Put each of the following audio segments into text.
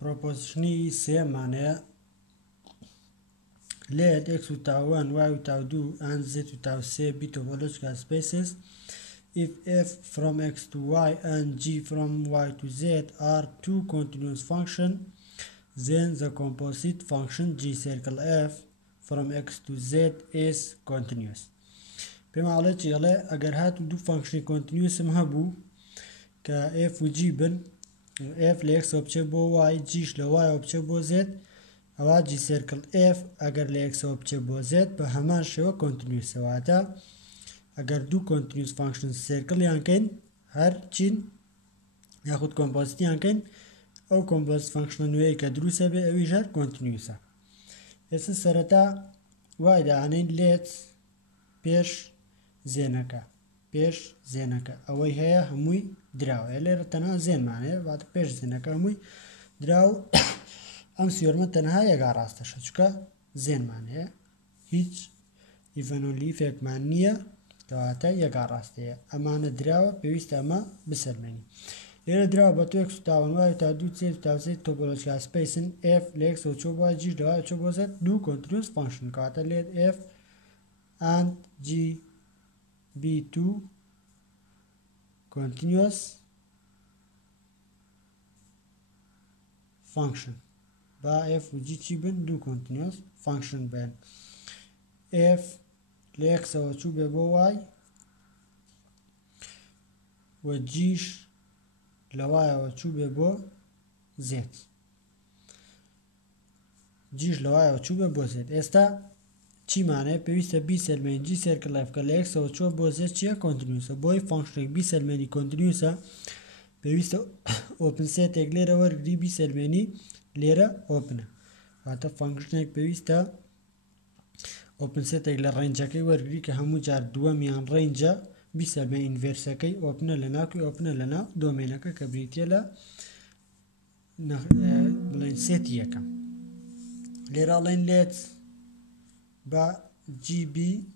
propositionی سێمانەیە let x without 1 y without 2 and z without c be topological spaces if f from x to y and g from y to z are two continuous functions, then the composite function g circle f from x to z is continuous. بما على جيله اگر هاتو دو function continuous هبو ka f و g بن f ل x وبچه بو y g ش ل y وبچه بو z اوا g circle f اگر ل x وبچه بو z به همان شو continuous واتا اگر دو continuous functions circle یانکن هر چین یاخد composite یانکن او composite function نوعی که دروسه به اوی جر continuous اسه سرطا وای دا عنین let پیش زینکه اوی هیا هموی دراو الیر تنها زین معنی بعد پیش زینکه هموی دراو ام سیورمه تنها یگا راستشه چکا زین معنی هیچ even only effect معنیه کواتا یگا راسته اما دراو پیوست اما بسرمنی لیر دراو با تو اکس تاون وای تا دو سی تا سی توپولوژیکال سپیسن اف لکس و چوب وای جی دوا چوب وزد دو کنتینوس فانکشن کواتا لیر اف and g be two continuous function با f و g چی بن دو continuous function بن f لx و چوب بو y و g ش لوای و چوب بو z g ش لوای و چوب بو z استا چی معنی پیوسته بی سلمین جی سرکل اف کل اکس و چوب بو z چیه کنتینیوسه بوی فانکشن بی سلمینی کنتینیوسه پیوسته اوپن سیت اگ لیره ورگ دی بی سلمینی لیره اوپنه واتا فانکشن اگ پیوسته اوپن سیت اگ لرنجه که ورگ دی که همو جار دو میان رنجه بی سلمین انورسه که اوپنه لنا که اوپنه لنا دومینه که کبریتیه ل بلین سیت یکم لیره لین لیت با جی بی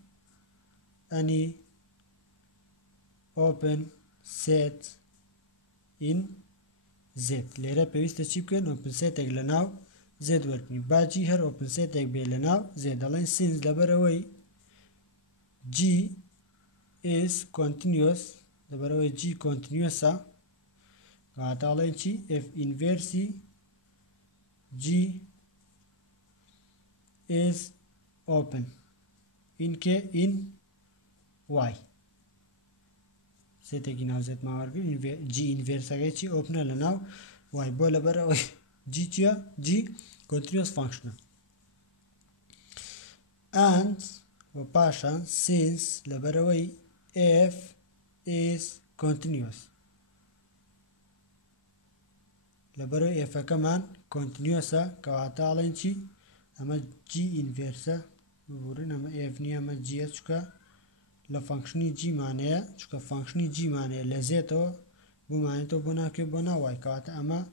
any open set in z لیره پیوسته چی بکن open set اگ لناو z ورکنی با جی هر open set اگ بی لناو z الان since لبروی g is continuous لبروی g continuous قاعدة الان چی f inverse g is open in k in y سيتي ناوزت ما ورق جي inverse اگه چی open لناو y بولا برا g چیا g continuous function and و پاشا since لبروی f is continuous لبروی f كمان continuous كواتا علين چی اما g inverse بورن اما f نی اما g چکا لفانکشنی g معنیه چکا فانکشنی g معنیه لزیتو بو معنی تو بنا که بنا وای کواتا اما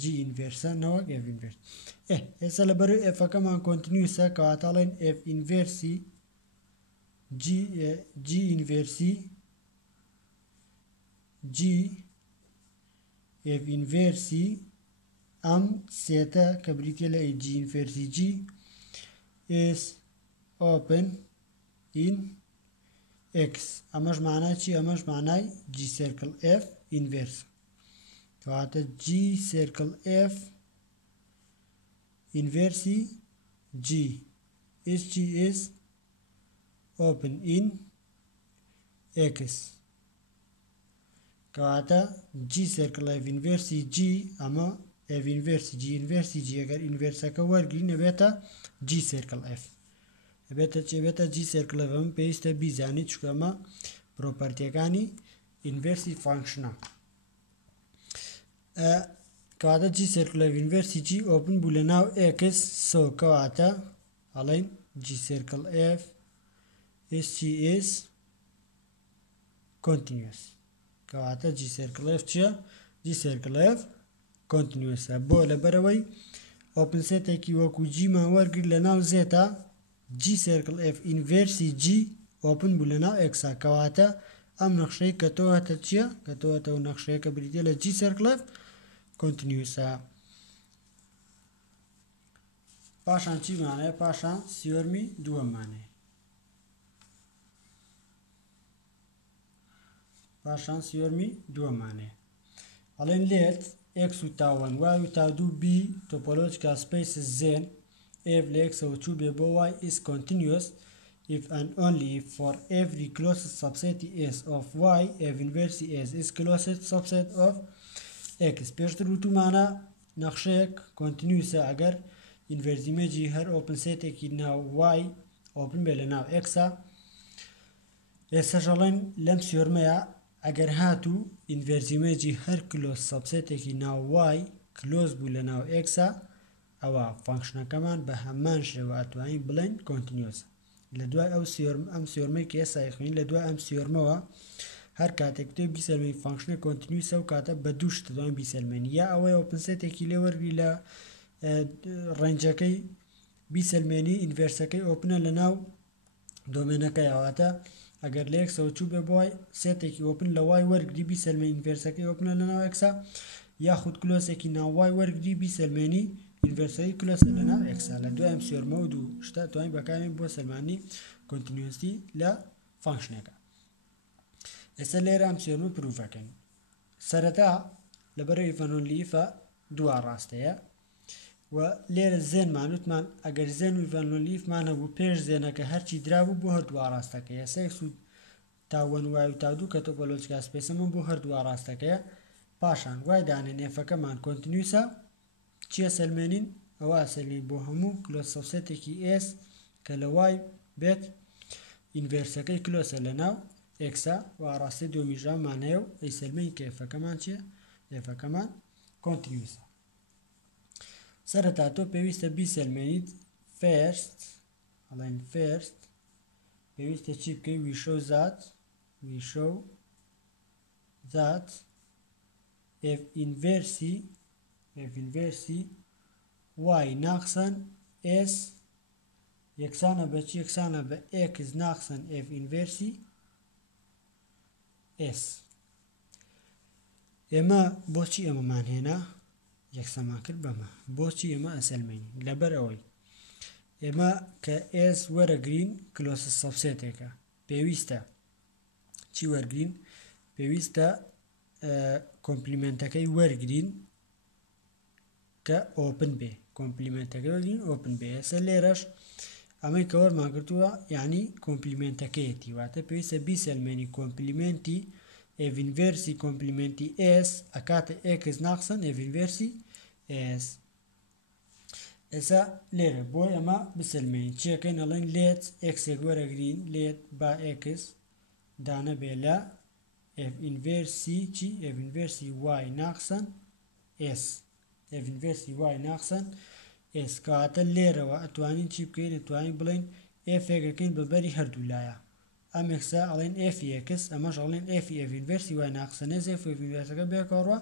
g inverse نوک f inverse ایسا لبرو f كمان continuous کواتا لین f inverse g inverse g f inverse ام سيتا كبريتي لا g inverse g is open in x امش معناه چی امش معناه g circle f inverse فهذا g circle f inverse g is open in x كواتا g circle f inverse g اما f inverse g اگر inverse کا ورگی نبیتا g circle f بيتا g circle f هم پیسته بی زانی چکا ما پروپرتی کانی inverse function كواتا g circle f inverse g open بولناو x سو كواتا علين g circle f is continuous كواتا g circle f چيا g circle f continuous بولا بروي open set کی وکو g ما ورگیر لناو زیتا g circle f inverse g open بولنا x کواتا ام نقشه کتوه تا چیه کتوه تا نقشه کبریتی ل g circle f continuous پاشان چی مانەیە پاشان سیۆرمی دووەمانەیە پاشان سیۆرمی دووەمانەیە ئەڵێن لێت x و تاوان y و تا دوو b topological spaces zen f لە x و چوو بێ بۆ y is continuous if and only if for every closest subset S of y f inverse S is closest subset of x پێشتر وتومانە نەخشەیەک کۆنتینیوسە ئەگەر ئینڤەرس ئیمێجی هەر ئۆپن سێتێکی ناو y ئۆپن بێ لە ناو x ئێستاش ئەڵێن لەم سیۆرمەیە ئەگەر هاتوو ئینڤەرس ئیمێجی هەر کلۆز سەبسێتێکی ناو y کلۆز بوو لە ناو x ئەوە فانکشنەکەمان بە هەمان شێوە ئەتوانین بڵێن کۆنتینیوسە لە دوای ئەم سیۆرمەی کە ئێستا خوێنین لە دوای ئەم سیۆرمەوە هەر کاتێک تۆ بیسەلمێنی فانکشنە کۆنتینیوسە و کاتە بە دوو شت دەتوانین بیسەلمێنی یا ئەوەی ئۆپن سێتێکی لێ وەرگری لە ڕێنجەکەی بیسەلمێنی ئینڤەرسەکەی ئۆپنە لە ناو دۆمێنەکەی ئەواتە ئەگەر لە x چوو بێ بۆ سێتێکی ئۆپن لە y وەرگری بیسەلمێنی ئینڤەرسەکەی ئۆپنە لە ناو x یاخود کلۆسێکی ناو y وەرگری بیسەلمێنی ئینڤەرسەکەی کلۆسە لە ناو x لە دوای ئەم سیۆرمە و دوو شتە توانین بەکاربێنین بۆ سەلمانی کۆنتینیوسیتی لە فانکشنەکە ئێستا لێرە ئەم سیۆرمە پروفەکەین سەرەتا لەبەرەوەی ئیف لیفە دووە ڕاستەیە و لێرە زێنمان وتمان ئەگەر زێن و ئیف لیفمان هەبوو پێش زێنەکە هەرچی درابوو بۆ هەردووە ڕاستەکە ئێستا x و تاوەن y و تا دوو کە تۆپۆلۆجیکال سپێسەمە بۆ هەردووە ڕاستەکەیە پاشان وای دانێن ئێفەکەمان کۆنتینیوسە چیە سەلمێنین ئەوە سەلمێنین بۆ هەموو کلۆز سەبسێتێکی S کە لە y بێت ئینڤەرسەکەی کلۆسە لە ناو x و ڕاستی دومیژەمانەیە و ئەی سەلمێنین کە ئێفەکەمان چیە ئێفەکەمان کۆنتینیوسە سەرەتا تۆ پێویستە بیسەلمێنیت first ئەڵێن first پێویستە چی بکەی we show that f inverse y ناقصاً s یەکسانە بە چی یەکسانە بە x ناقصاً f inverse s ئێمە بۆچی ئەمەمان هێنا یەکسەمان کرد بەمە بۆچی ئێمە ئەسەلمێنین لەبەر ئەوەی ئێمە کە s وەرەگرین کلۆسە سەبسێتێکە پێویستە چی وەرگرین پێویستە کۆمپلیمنتەکەی وەرگرین کە ئۆپن بێ کۆمپلیمنتەکەی وەرگرین ئۆپن بێ ئێستا لێرەش ئەمەی کە وەرمان گرتووە یعنی کۆمپلیمنتەکەیەتی واتە پێویستە بیسەلمێنی کۆمپلیمنتی f inverse کۆمپلیمنتی s ئەکاتە x ناقصاً f inverse s ئێستا لێرە بۆ ئەمە بسەلمێنین چیەکەین ئەڵێن لێت x وەرەگرین لێت با x دانە بێ لە f inverse چی f inverse y ناقصاً s f inverse y ناقصاً s کەواتە لێرەوە ئەتوانین چی بکەین ئەتوانین بڵێن f ەکەین بەبەری هەردوو لایە ئەم x ئەڵێن f x ئەمەش ئەڵێن f inverse y ناقصاً s f inverseەکە بێکەوەڕوە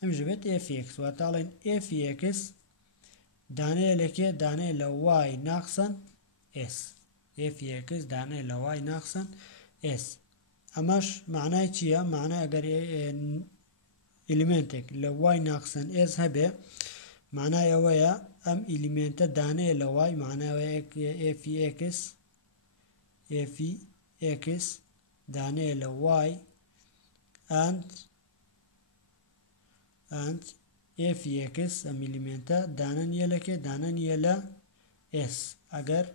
ئەمیش بێت f x واتە ئەڵێن f x دانەیە لەکێ دانەیە لە y ناقصاً s f x دانەیە لە y ناقصاً s ئەمەش معنای چییە معنای ئەگەر ئلیمنتێک لە y ناقصاً s هەبێ معنای ئەوەیە ئەم ئلیمنتە دانەیە لە y معناوەیە f x دانەیە لە y and f x ئەم ئلیمنتە دانە نیە لەکێ دانە نیە لە s ئەگەر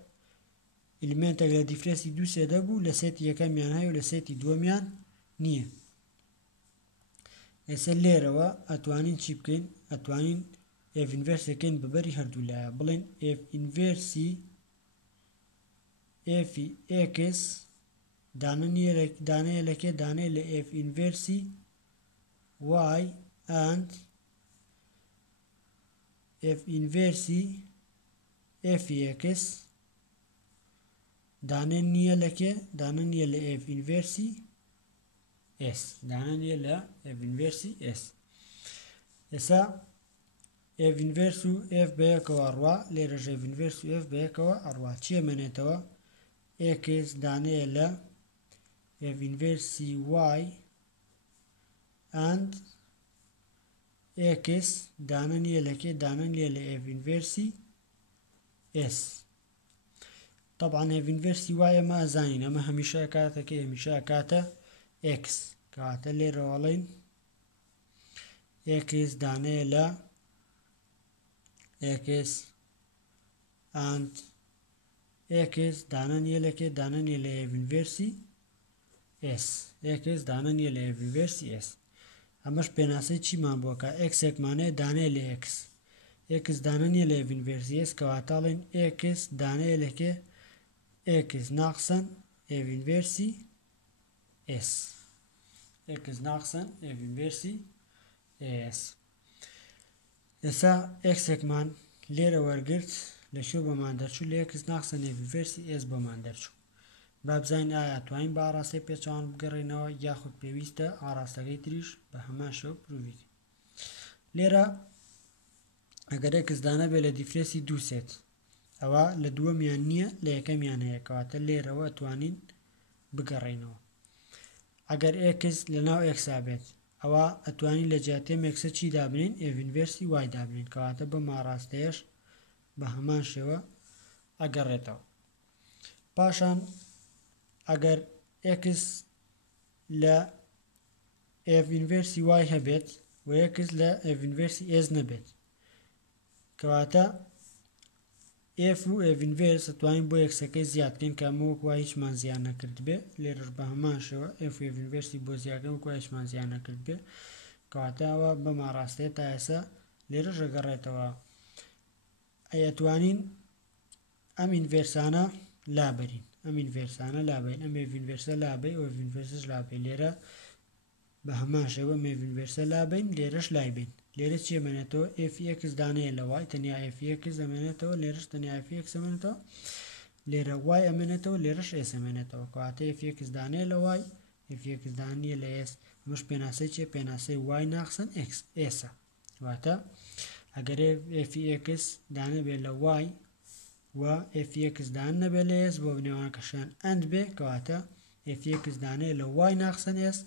ئلیمنتێک لە دیفرەنسی دوو سێدە بوو لە سێتی یەکەمیان هەیە و لە سێتی دووەمیان نییە ئێستا لێرەوە ئەتوانین چی بکەین ئەتوانین f inverseەکەین بەبەری هەردوو لایە بڵێن f inverse f x دانەیە لەکێ دانەیە لە f inverse y and f inverse f x دانە نیە لەکێ دانە نیە لە f inverse s دانە نیە لە f inverse s ئێستا f inverse و f بەیەکەوە ڕوا لێرەش f inverse و f بەیەکەوە ئەڕوا چیە مێنێتەوە x دانەیە لە f inverse y and x دانە نیە لەکێ دانە نیە لە f inverse s. طبعا f inverse y ما زانين اما هميشه كاتا كي هميشه كاتا x كاتا ليرولين x دانه لا x and x دانن يلكي دانن يلي f inverse s x دانن يلي f inverse s امش بناسي چی مان بوكا x ek مانه دانه ل x x دانن يلي f inverse s كواتالين x دانه يلكي x ناقصا f inverse s x ناقصا f inverse s اسا x ek مان ليرة ورقرت لشو بمان درشو ل x ناقصا f inverse s بمان درشو بابزين توانين باراسته پیچان بگرینەوە یاخود پێویستە ئاراستەکەی تریش بە هەمان شێوە پروڤی لێرە ئەگەر x دانە بێ لە دیفرێسی دوو سێت ئەوە لە دووەمیان نییە لە یەکەمیان هەیە کەواتە لێرەوە توانین بگەڕێینەوە ئەگەر x لەناو x بێت ئەوە ئەتوانین لە جیاتێم x چی دابنین f inverse y دابنین کەواتە بەم ئاراستەیەش بە هەمان شێوە ئەگەڕێتەوە پاشان ئەگەر x لە f inverse y هەبێت و x لە f inverse s نەبێت کەواتە f و f inverse ئەتوانین بۆ x-ەکەی زیادکەین کە ئەمە وەکو هیچمان زیان نەکرد بێ لێرەش بە هەمان شێوە f و f inverse بۆ زیادکەین وەکو هیچمان زیان نەکرد بێ کەواتە ئەوە بەم ئاراستەیە تا ئێستا لێرەش ئەگەڕێتەوە ئەتوانین ئەم ئینڤێرسانە لابەرین ئەم ئینڤێرسانە لابەین ئەم f inverse لابەی و f inverse لابەی لێرە بە هەمان شێوە f inverse لابەین لێرەش لایبین لێرە چی ئەمێنێتەوە f x دانەیە لە y تەنیا f x ئەمێنێتەوە لێرەش تەنیا f x ئەمێنێتەوە لێرە y ئەمێنێتەوە لێرەش s ئەمێنێتەوە کەواتە f x دانەیە لە y f x دانەیە لە s ئەمەش پێناسەی چیە پێناسەی y ناقسن x s کەواتە ئەگەر f x دانە بێ لە y و f x دان نەبێ لە s بۆ بنێوانکەشیان ئەند بێ کەواتە f x دانەیە لە y ناقسن s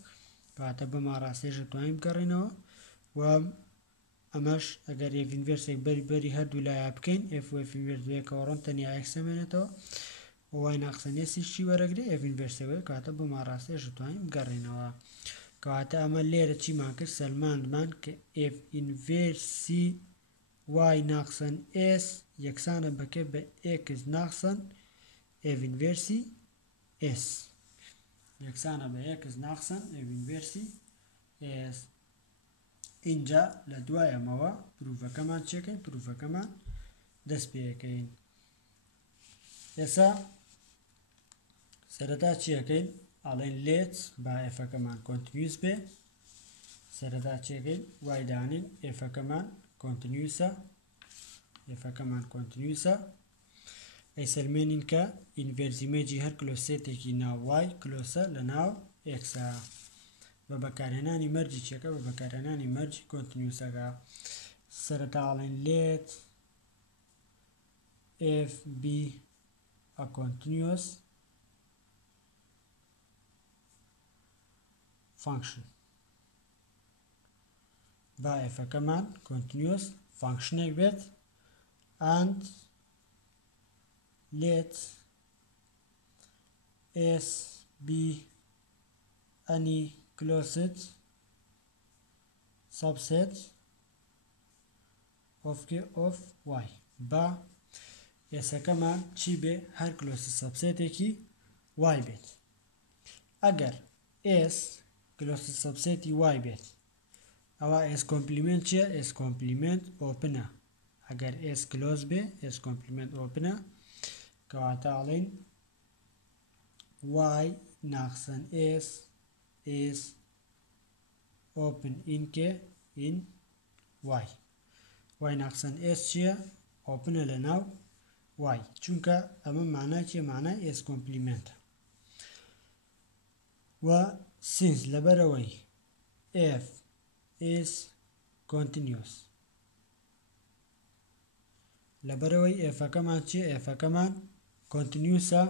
کەواتە بەم ئاراستەیەش دەتوانین بگەڕێینەوە و ئەمەش ئەگەر f inverse بەری هەردوو لایە بکەین f و f inverse دوێکەوە ڕۆن تەنیا x ئەمێنێتەوە y ناقسن s چی وەرەگرێ f inverse کەواتە بەم ئاراستەیەش دەتوانین بگەڕێینەوە کەواتە ئەمە لێرە چیمان کرد سەلماندمان کە f inverse y ناقسن s یەکسانە بەکێ بە x ناقسن f inverse s یەکسانە بە x ناقسن f inverse s اینجا لە دوای ئەمەوە پروڤەکەمان چێکەین پروڤەکەمان دەست پێەکەین ئێستا سەرەتا چیەکەین ئەڵێن لێت با f-ئەکەمان کۆنتینیوس بێ سەرەتا چێکەین y دانین f-ئەکەمان کۆنتینیوسە f-ئەکەمان کۆنتینیوسە ئەی سەلمێنین کە ئینڤێرزیمەجی هەر کلۆسێتێکی ناو y کلۆسە لە ناو x بە بەکارهێنانی مەرجی چێکە بە بەکارهێنانی مەرجی کۆنتینیوسەکە سەرەتا ئەڵێن لێت f be a continuous function با f-ئەکەمان continuous functionێک بێت and let s be any closed subset of y با s-ئەکەمان چی بێ هەر closed subsetێکی y بێت ئەگەر s closed subseti y بێت ئەوە s complement چیە s complement open-ە ئەگەر s close بێ s complement open-ە کەواتە ئەڵێن y ناقسن s is open in k in y y ناقسن s چیە open لە ناو y چونکە ئەمە معنای چیە معنای s complement و since لەبەرەوەی f is continuous لەبەرەوەی f-ئەکەمان چیە f-ئەکەمان کۆنتینیوسە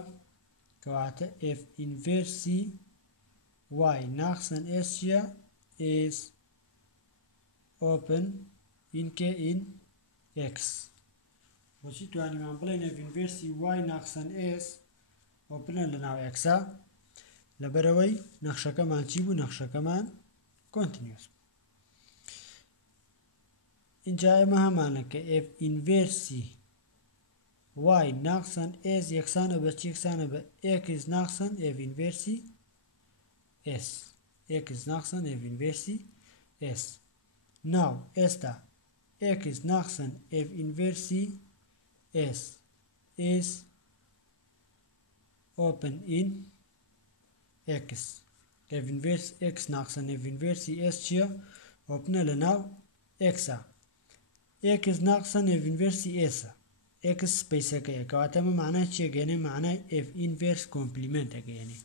کەواتە f inverse y ناقسن s چیە is open in k in x بۆچی توانیمان بڵێن f inverse y ناقسەن s ئۆپنە لە ناو x لەبەرەوەی نەخشەکەمان چی بوو نەخشەکەمان continuous اینجا ئێمە هەمانە کە f inverse y ناقسەن s یەکسانە بە چی یەکسانە بە x ناقسەن f inverse s x ناقسەن f inverse s now ئێستا x ناقسەن f inverse s is open in x f inverse x ناقسەن f inverse s چییە open لە ناو x x ناقسەن f inverse s x سپیسەکەیە کەواتە ئەمە معنای چیە گەێنێ معنای f inverse complement ئەگەێنێ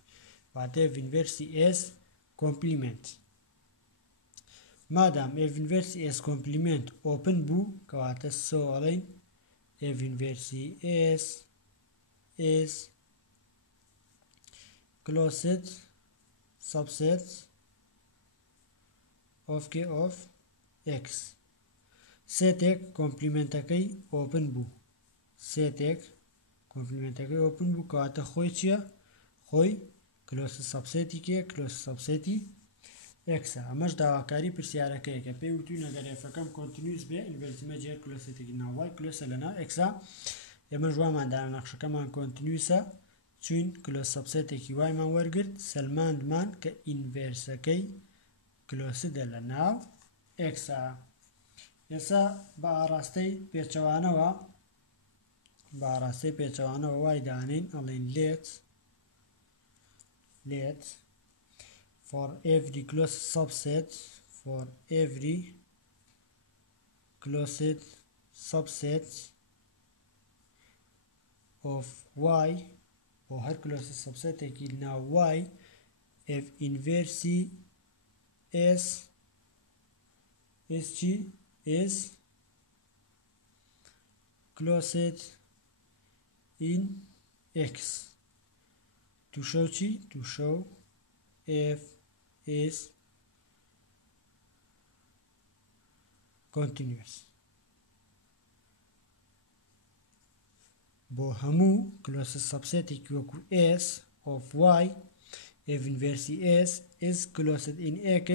واتە f inverse s complement مادام f inverse s complement open بوو کەواتە سۆڵین f inverse s is closed subset of x سێتێک کۆمپلیمنتەکەی open بوو سێتێک کۆمپلیمنتەکەی open بوو کەواتە خۆی چییە خۆی closed subset کێ closed subset x ئەمەش داواکاری پرسیارەکەیە کە پێی وتوین ئەگەر fەکەم continuous بێ ئینڤەرسیمە جێر کلۆسێتێکی ناو y کلۆسە لە ناو x ئێمە ژواماندانە نەخشەکەمان continuousە چوین closed subsetێکی y مان وەرگرت سەلماندمان کە ئینڤەرسەکەی کلۆسدە لە ناو x ئێستا بە ئاراستەی پێچەوانەوە وای دانین ئەڵێن let for every closed subset of y بۆ هەر closed subsetێکی ناو y f inverse s is closed in x to show f is continuous بۆ هەموو closed subsetێکی وەکو s of y f inverse s is closed in x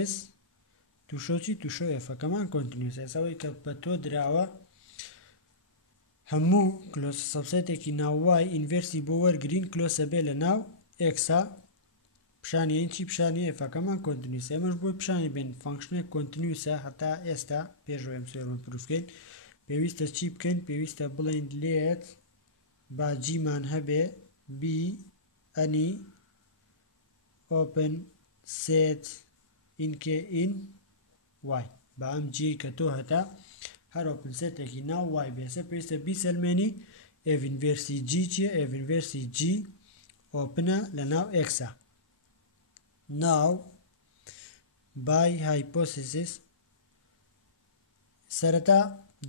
to show f ئەکەمان continuous ئێساوەی کە بە تۆ دراوە هەموو closed subsetێکی ناو y ئینڤەرسی بۆ وەرگرین کلۆسە بێ لە ناو x پیشانی این چی پیشانی f ئەکەمان continuous ئێمەش بۆی پیشانی بین فانکشنێک continuousە هەتا ئێستا پێشەوە ئەم سێرمان پروفکەین پێویستە چی بکەین پێویستە بڵین let با g مان هەبێ b any open set in k in y با ئەم g کە تۆ هەتا هەر open setێکی ناو y بێسە پێویستە بیسەلمێنی f inverse g چیە f inverse g openە لە ناو x now by hypothesis سەرەتا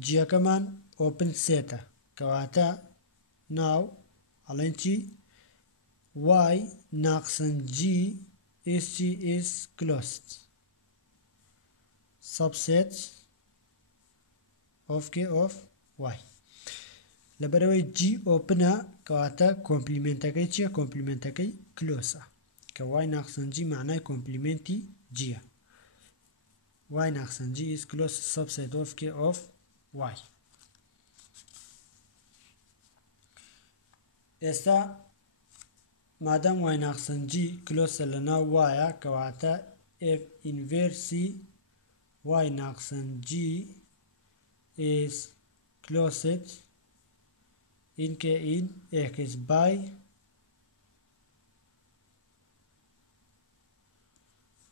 g-ەکەمان open setە کەواتە now ئەڵێن چی y ناقسەن g is closed subset of k of y لەبەرەوەی g openە کەواتە کۆمپلیمنتەکەی چییە کۆمپلیمنتەکەی کلۆسە کە y ناقسەن g معنای کۆمپلیمنتی gە y ناقسەن g is closed subset of k of y ئێستا مادام y ناقسەن g کلۆسە لە ناو y کەواتە f inverse y ناقسەن g is closed in k in x by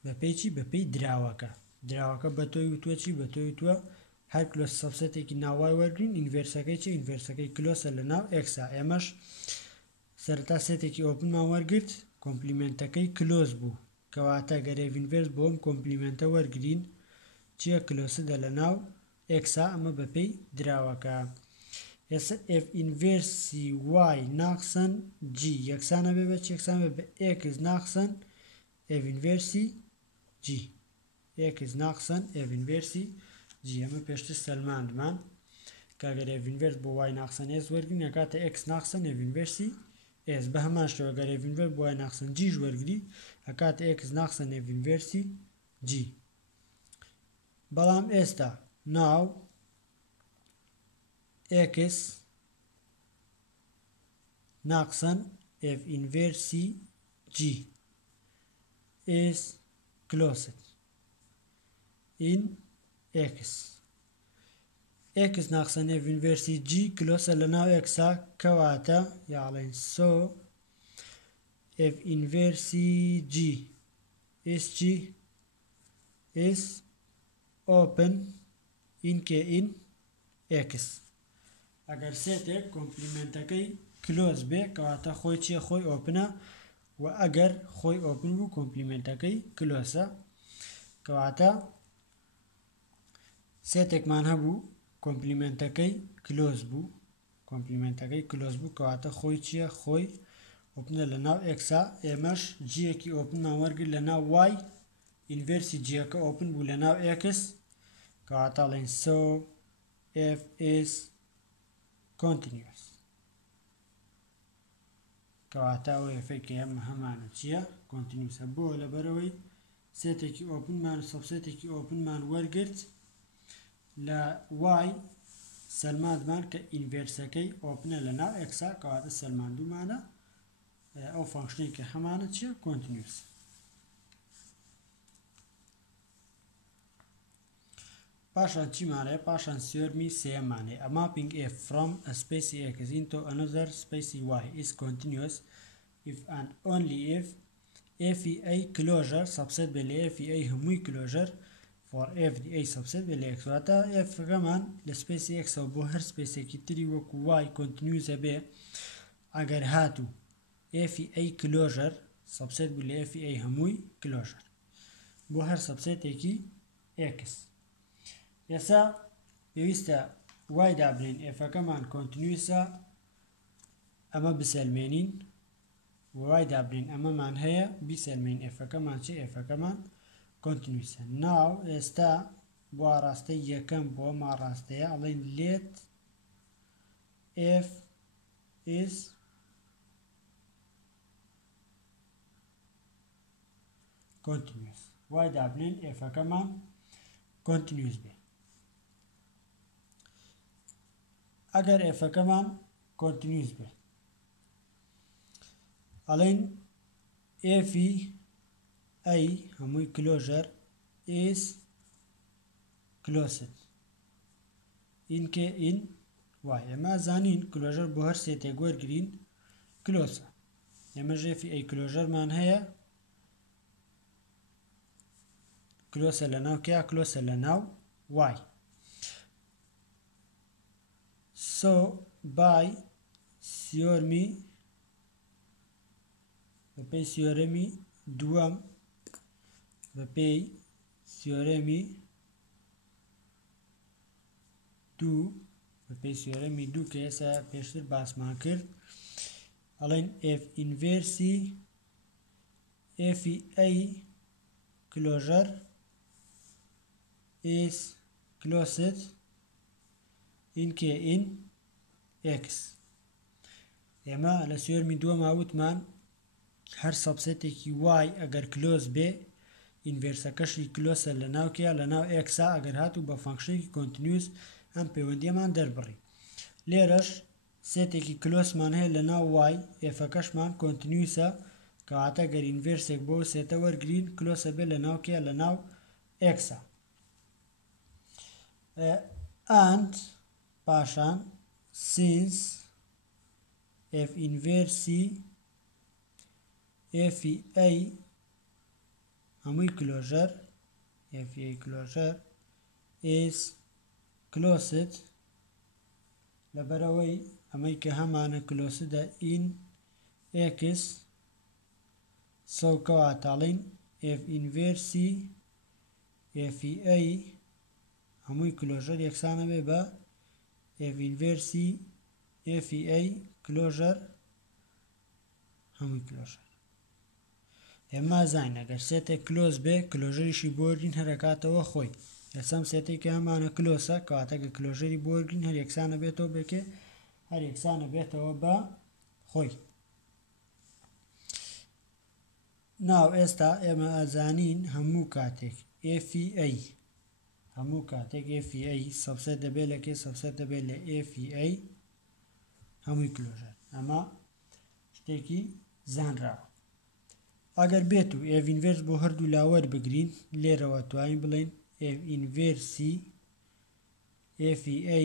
بەپێی چی بەپێی دراوەکە بە تۆی وتووە چی بە تۆی وتووە هەر کلۆس سەبسەتێکی ناوای وەرگین ئینڤەرسەکەی چی ئینڤەرسەکەی کلۆسە لە ناو x ئێمەش سەرەتا سێتێکی ئۆپنمان وەرگرت کۆمپلیمنتەکەی کلۆز بوو کەواتە گەرێ ئینڤەرس بۆم کۆمپلیمنتە وەرگرین چییە کلۆسدە لە ناو x ئەمە بەپێی دراوەکە ئێستا f inverse y ناقسەن g یەکسانە بێ بە یەکسان بە x ناقسەن f inverse g x ناقسەن f inverse g ئەمە پێشتر سەلماندمان کە کاگەر f inverse بۆ y ناقسەن s وەرگین ئەکاتە x ناقسەن f inverse s بە هەمان شێوە گەر f inverse بۆ y ناقسەن g وەرگری ئەکاتە x ناقسەن f inverse g بەڵام ئێستا now x ناقسەن f inverse g is closed in x x ناقسەن f inverse g closed لەناو x کەواتە یاڵێن so f inverse g is g is open in k in x ئەگەر سێتێک کۆمپلیمنتەکەی کلۆز بێ کەواتە خۆی چیە خۆی ئۆپنە و ئەگەر خۆی ئۆپن بوو کۆمپلیمنتەکەی کلۆسە کەواتە سێتێکمان هەبوو کۆمپلیمنتەکەی کلۆز بوو کەواتە خۆی چیە خۆی ئۆپنە لەناو x ئێمەش جیەکی ئۆپنمان وەرگر لەناو y ئینڤێرسی جیەکە ئۆپن بوو لەناو x کەواتە ئەڵێن so f is continuous کەواتە ئەو فێکی ئەمە هەمانە چییە کۆنتینیوسە بۆ لەبەرەوەی سێتێکی ئۆپنمان سەبسێتێکی ئۆپنمان وەرگرت لە y سەلماندمان کە ئینڤێرسەکەی ئۆپنە لەناو x کەواتە سەلماندومانە ئەو فانکشنی کە هەمانە چییە کۆنتینیوس پاشان چیمانەیە پاشان سیۆرمی سێمانەیە a mapping f from a space x into another space y is continuous if and only if f a closure subset بێ لە f a هەمووی closure for f a subset بێ لە x واتە f ەمان لە space x بۆ هەر سپیسێکی تری وەکو y continuousە بێ ئەگەر هاتوو f a closure subset بێ لە f a هەمووی closure بۆ هەر سەبسێتێکی x ئێستا پێویستە y دابرین ئێفەکەمان کۆنتینیوسە ئەمە بسەلمێنین y دابرین ئەمەمان هەیە بیسەلمێن ئێفەکەمان چی ئێفەکەمان کۆنتینیوسە ناو ئێستا بۆ ڕاستەی یەکەم بۆ ئەمە ڕاستەیە ئەڵێن let f is continuous y دابرین ئێفەکەمان کۆنتینیوس بێ ئەگەر ئێفەکەمان کۆنتینیوس بێ ئەڵێن ئێفی ئەی هەمووی کلۆژەر is closed in k in y ئێمە زانین کلۆژەر بۆ هەر سێتێک وەرگرین کلۆسە ئێمە ژێفی ئەی کلۆژەرمان هەیە کلۆسە لەناو کیا کلۆسە لەناو y so by theoremi بەپێی سیۆرەمی دووەم بەپێی سیۆرەمی دوو کە ئێستا پێشتر باسمان کرد ئەڵێن f inverse f a closure is closed in k in x ئێمە لە سیۆرمی دووەما وتمان هەر سەبسێتێکی y ئەگەر کلۆز بێ ئینڤێرسەکەشی کلۆسە لەناو کیا لەناو x ئەگەر هاتوو بە فانکشنێکی کۆنتینیوس ئەم پەیوەندیەمان دەربڕی لێرەش سێتێکی کلۆسمان هەیە لەناو y ئێفەکەشمان کۆنتینیوسە کەواتە گەر ئینڤێرسێک بۆ سێتە وەرگرین کلۆسە بێ لەناو کیا لەناو x and پاشان since f inverse f a هەمووی کلۆژەر f a closure is closed لەبەرەوەی ئەمەی کە هەمانە کلۆسدە in x so کەواتەڵین f inverse f a هەمووی کلۆژەر یەکسانە بێ بە f inverse f a closure هەمووی کلۆژەر ئێمە زانین ئەگەر سێتێک کلۆز بێ کلۆژەریشی بۆردین هەرەکاتەوە خۆی ئێستا سێتێک کە هەمانە کلۆسە کەواتەکە کلۆژەری بۆ وەرگین هەر یەکسانە بێتەوە بێکێ هەر یەکسانە بێتەوە بە خۆی. ناو ئێستا ئێمە ئەزانین هەموو کاتێک FA هەموو کاتێک FA سەبسێت دەبێت لە کێ سەبسێت دەبێت لە FA هەمووی کلۆژەر. ئەمە شتێکی زانراوە. ئەگەر بێت و F ئینڤێرس بۆ هەردوو لاوەر بگرین لێرەوە توانین بڵێن F ئینڤێرسی FA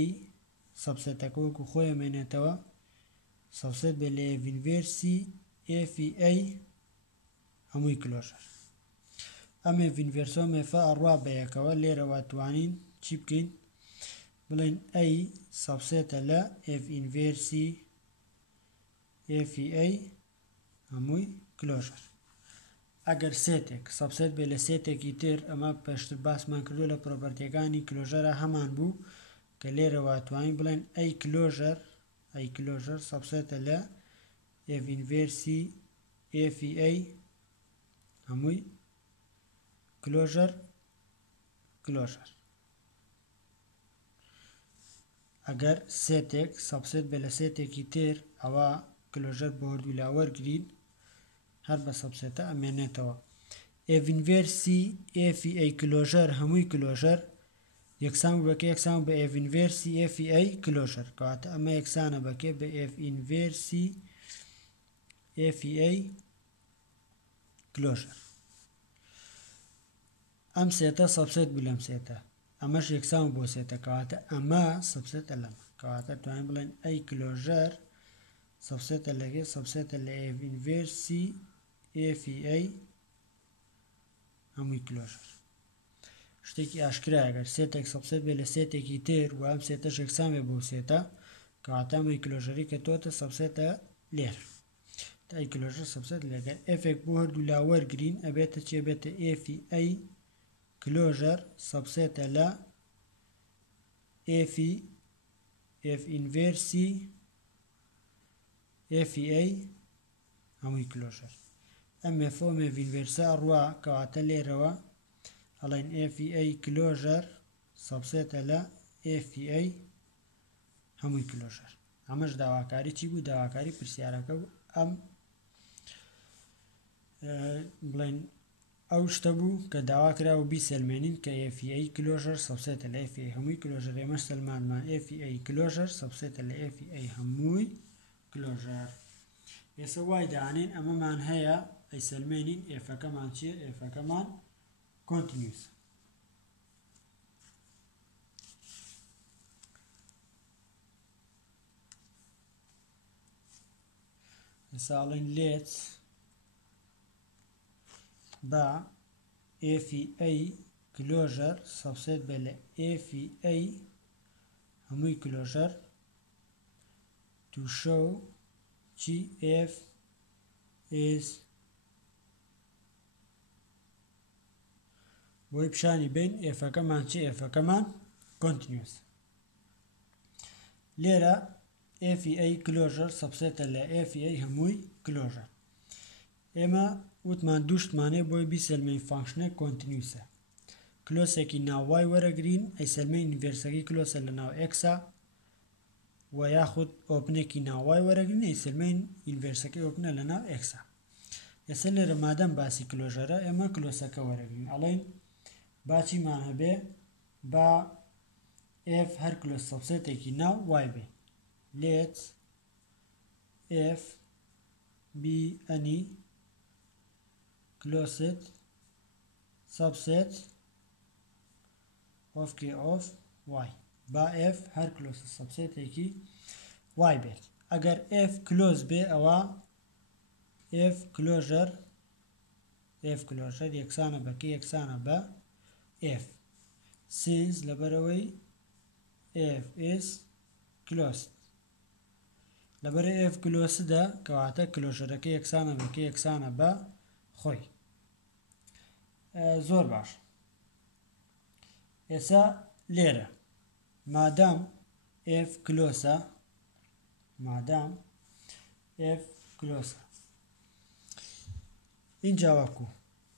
سەبسێتەکە وەکو خۆی ئەمێنێتەوە سەبسێت بێت لە F ئینڤێرسی FA هەمووی کلۆژەر. ئەم F ئینڤێرسۆ مێفە ئەڕوا بە یەکەوە لێرەوە توانین چی بکەین بڵێن A سەبسێتە لە F ئینڤێرسی FA هەمووی کلۆژەر. ئەگەر سێتێک سەبسێت بێت لە سێتێکی تر ئەمە پێشتر باسمان کردو لە پرۆپەرتیەکانی کلۆژەرە هەمان بوو کە لێرەوە توانین بڵێن A کلۆژەر سەبسێتە لە F ئینڤێرسی FA هەمووی کلۆژەر. ئەگەر سێتێک سەبسێت بێت لە سێتێکی تر ئەوە کلۆژەر بۆ هەردوو لاوەرگرین هەر بە سەبسێتە ئەمێنێتەوە. F ئینڤێرسی FA کلۆژەر هەمووی کلۆژەر یەکسان بەکە یەکسان بە F ئینڤێرسی FA کلۆژەر کەواتە ئەمە یەکسانە بەکێ بە F ئینڤێرسی FA کلۆژەر. ئەم سێتە سەبسێت بوو لەم سێتە ئەمەش یەکسان بۆ سێتە کەواتە ئەمە سەبسێتە لەمە کەواتە توانین بڵێن A کلۆژەر سەبسێتە لەگێ سەبسێتە لە F ئینڤێرسی FA هەمووی کلۆژەر. شتێکی ئاشکرا ئەگەر سێتێک سەبسێت بێت لە سێتێکی تر و ئەم سێتەش یەکسان بێ بۆ سێتە کەواتە ئەمەی کلۆژەری کە تۆتە سەبسێتە لێرە تا A کلۆژەر سەبسێت لەگەر Fێک بۆ هەردوو لاوەرگرین ئەبێتە چێ بێتە FA کلۆژەر سەبسێتە لە F ئینڤێرسی FA هەمووی کلۆژەر. ئەم F ئینڤێرسە ڕوا کەواتە لێرەوە هەڵێن FA کلۆژەر سەبسێتە لە FA هەمووی کلۆژەر. ئەمەش داواکاری چی بوو داواکاری پرسیارەکە بوو ئەم بڵێن ئەو شتە بوو کە داوا کراوە بیسەلمێنین کە FA کلۆژەر سەبسێتە لە FA هەمووی کلۆژەر. ئێمەش سەلمانمان FA کلۆژەر سەبسێتە لە FA هەمووی کلۆژەر. ئێستا وای دانین ئەمەمان هەیە ئەیسەلمێنین Fەکەمان چییە Fەکەمان کۆنتینیوس. ئێساڵین لێت بە FA کلۆژەر سەبسێت بێت لە FA هەمووی کلۆژەر to show چی F is بۆی پیشانی بین Fەکەمان چی Fەکەمان کۆنتینیوس. لێرە FA کلۆژەر سەبسێتە لە FA هەمووی کلۆژەر. ئێمە وتمان دووشتمانێ بۆی بیسەلمێن فانکشنێک کۆنتینیوسە. کلۆسێکی ناو وای وەرەگرین ئەیسەلمێن ئینڤێرسەکەی کلۆسە لە ناو Xە و یاخود ئۆپنێکی ناو وای وەرەگرین ئەیسەلمێن ئینڤێرسەکەی ئۆپنە لە ناو Xە. ئێستا لێرە مادەم باسی کلۆژەرە ئێمە کلۆسەکە وەرەگرین ئەڵێن با چیمان هەبێ با F هەر کلۆس سەبسێتێکی ناو وای بێ let F be any closed subset of K of Y. با F هەر کلۆس سەبسێتێکی Y بێت. ئەگەر F کلۆز بێ ئەوە F کلۆژەر یەکسانە بە K یەکسانە بە F since لەبەرەوەی F is closed لەبەرە F کلۆسدا کەواتە کلۆژەرەکە یەکسانە بە K یەکسانە بە خۆی. زۆر باش. ئێستا لێرە مادام F کلۆسە اینجا وەکو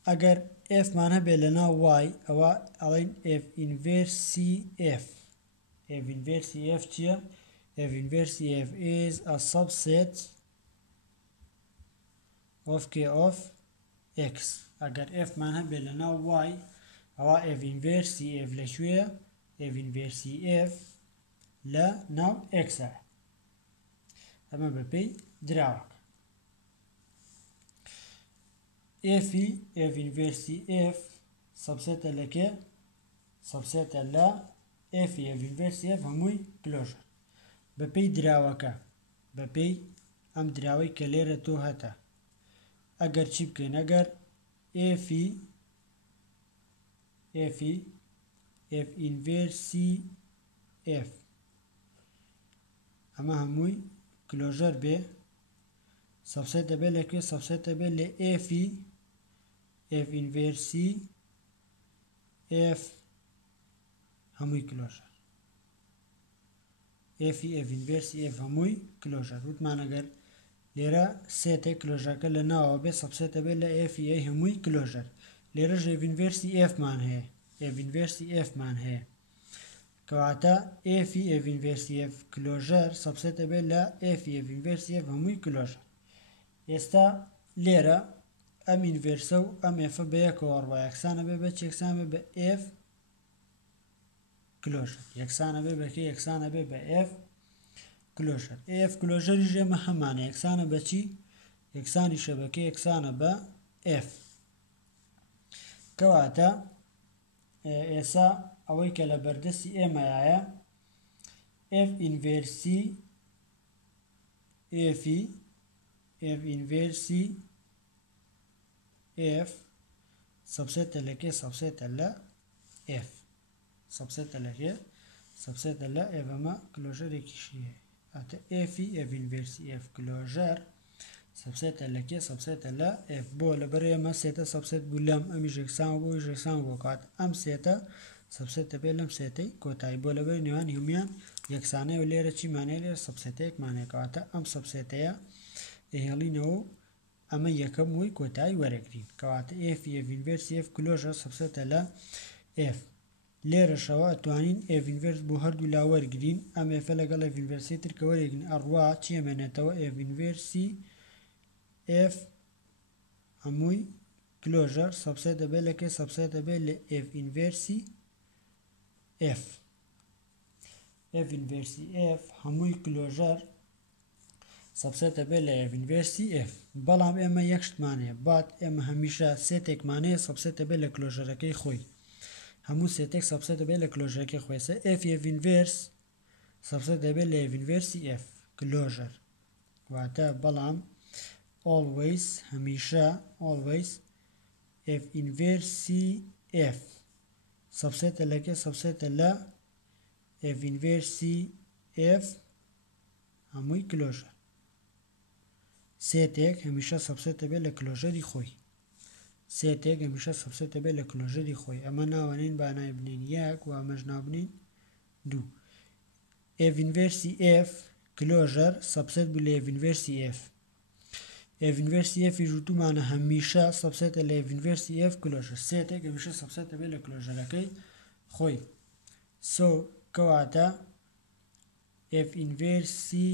ئەگەر f مان هەبێ لەناو y ئەوە ئەڵێن f inverse f. f inverse f چییە؟ f inverse f is a subset of k of x. ئەگەر f مان هەبێ لەناو y ئەوە f inverse f لەکوێیە؟ f inverse f لە ناو x ئەمە بەپێی دراوەکە. f inverse f سەبسێتە لە کێ؟ سەبسێتە لە f inverse f هەمووی کلۆژر بەپێی دراوەکە، بەپێی ئەم دراوەی کە لێرە تۆ هەتە. ئەگەر چی بکەین؟ ئەگەر f inverse f ئەمە هەمووی کلۆژەر بێ، سەبسێت دەبێ لەکوێ؟ سەبسێت دەبێ لە f inverse f هەمووی کلۆژەر. f inverse f هەمووی کلۆژەر وتمان ئەگەر لێرە سێتێک کلۆژەکە لە ناوە بێ سەبسێت دەبێت لە f هەمووی کلۆژەر. لێرەش f inverse f مان هەیە، f inverse f مان هەیە کەواتە f inverse f کلۆژەر سەبسێت دەبێت لە f inverse f هەمووی کلۆژەر. ئێستا لێرە ئەم ئینڤێرسە و ئەم f بە یەکەوە ڕوا یەکسانە بێ بە چ؟ یەکسانە بێ بە f کلۆژەر. یەکسانە بێ بە کێ؟ یەکسانە بێ بە f کلۆژەر. f کلۆژەری ژێمە هەمانە، یەکسانە بە چی؟ یەکسانیشە بە کێ؟ یەکسانە بە f. کەواتە ئێستا ئەوەی کە لە بەردەستی ئێمەیە f inverse f inverse f سەبسێتە لە کێ؟ سەبسێتە لە f. سەبسێتە لە کێ؟ سەبسێتە لە f. ئەمە کلۆژەرێکیشی هەیە. ئەتە f inverse f کلۆژەر سەبسێتە لە کێ؟ سەبسێتە لە f. بۆ لەبەر ئێمە سێتە سەبسێت بوو لەم ئەمیش یەکسان بۆ ئەویش یەکسان بۆ کات ئەم سێتە سەبسێتە بێت لەم سێتەی کۆتایی بۆ لەبەر نێوانی هەمویان یەکسانەیە و لێرە چیمانەیە؟ لێرە سەبسێتەیەکمانەیە کەواتە ئەم سەبسێتەیە هێڵینەوە و ئەمە یەکەم وی کۆتایی وەرەگرین کەواتە f inverse f کلۆژەر سەبسێتە لە f. لێرەشەوە ئەتوانین f inverse بۆ هەردوو لا وەرگرین، ئەم f لەگەڵ f inverse تر کە وەرەگرین ئەڕوا چی ئەمێنێتەوە؟ f inverse f هەمووی کلۆژەر سەبسێت دەبێت لە کێ؟ سەبسێت دەبێت لە f inverse f. f inverse f هەمووی کلۆژەر سەبسێت دەبێت لە f inverse f. بەڵام ئێمە یەک شتمانەیە بات ئێمە هەمیشە سێتێکمانەیە سەبسێت دەبێت لە کلۆژەرەکەی خۆی، هەموو سێتێک سەبسێت دەبێت لە کلۆژەرەکەی خۆی. f inverse سەبسێت دەبێت لە f inverse f کلۆژەر. واتە بەڵام always هەمیشە always f inverse f سەبسێتە لە کێ؟ سەبسێتە لە f inverse f هەمووی کلۆژەر. سێتێک هەمیشە سەبسێت دەبێت لە کلۆژەری خۆی، سێتێک هەمیشە سەبسێت دەبێت لە کلۆژەری خۆی. ئەمە ناوەنین با نای بنین یەک و ئەمەش نابنین دوو. f inverse f کلۆژەر سەبسێت بوو لە f inverse f. f inverse f ژووتومانە هەمیشە سەبسێتە لە f inverse f کلۆژەر. سێتێک هەمیشە سەبسێت دەبێت لە کلۆژەرەکەی خۆی. کەواتە f inverse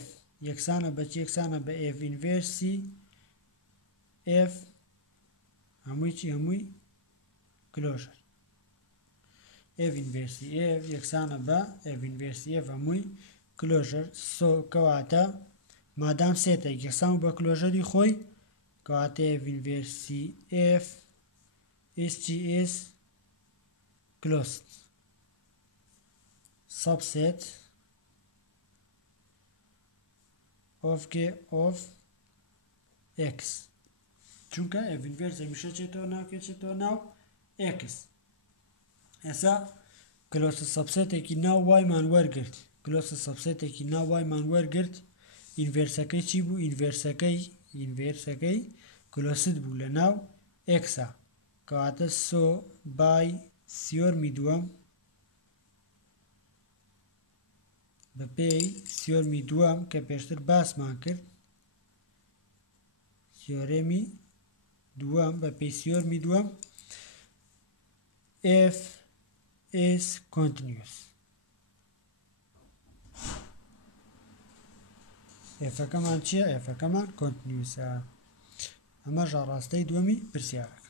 f یەکسانە بە چی؟ یەکسانە بە f inverse f هەمووی چی؟ هەمووی کلۆژەر. f inverse f یەکسانە بە f inverse f هەمووی کلۆژەر. کەواتە مادام سێتێک یەکسان بە کلۆژەری خۆی کەواتە f inverse f is closed subset of k of x. چونکە f inverse هەمیشە چێتەوە ناو کێ؟ چێتەوە ناو x. ئێستا کلۆسە سەبسێتێکی ناو y مان وەرگرت، کلۆسە سەبسێتێکی ناو y مان وەرگرت، ئینڤێرسەکەی چی بوو؟ ئینڤێرسەکەی کلۆست بوو لە ناو x. کەواتە بای سیۆرمی دووەم بەپێی سیۆرمی دووەم کە پێشتر باسمان کرد، سیۆرەمی دوام بە پێسیۆرمی دووەم f is continuous f ئەکەمان چییە؟ f ئەکەمان continuous ئەمە ڕاستەی دووەمی پرسیارە.